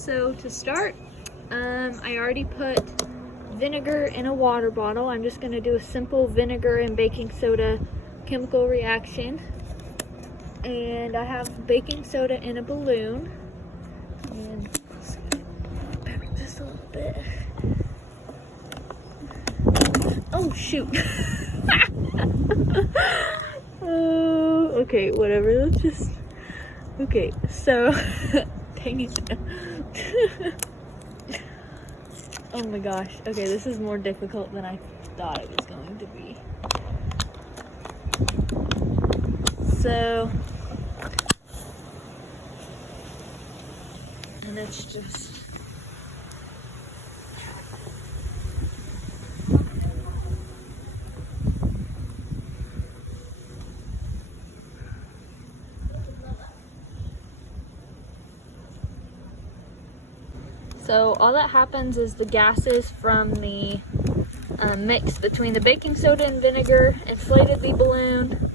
So to start, I already put vinegar in a water bottle. I'm just going to do a simple vinegar and baking soda chemical reaction. And I have baking soda in a balloon. And let's back this a little bit. Oh shoot. Okay, whatever. Let's just. Okay, so dang it. Oh my gosh. Okay, this is more difficult than I thought it was going to be. So, and it's just. So all that happens is the gases from the mix between the baking soda and vinegar inflated the balloon,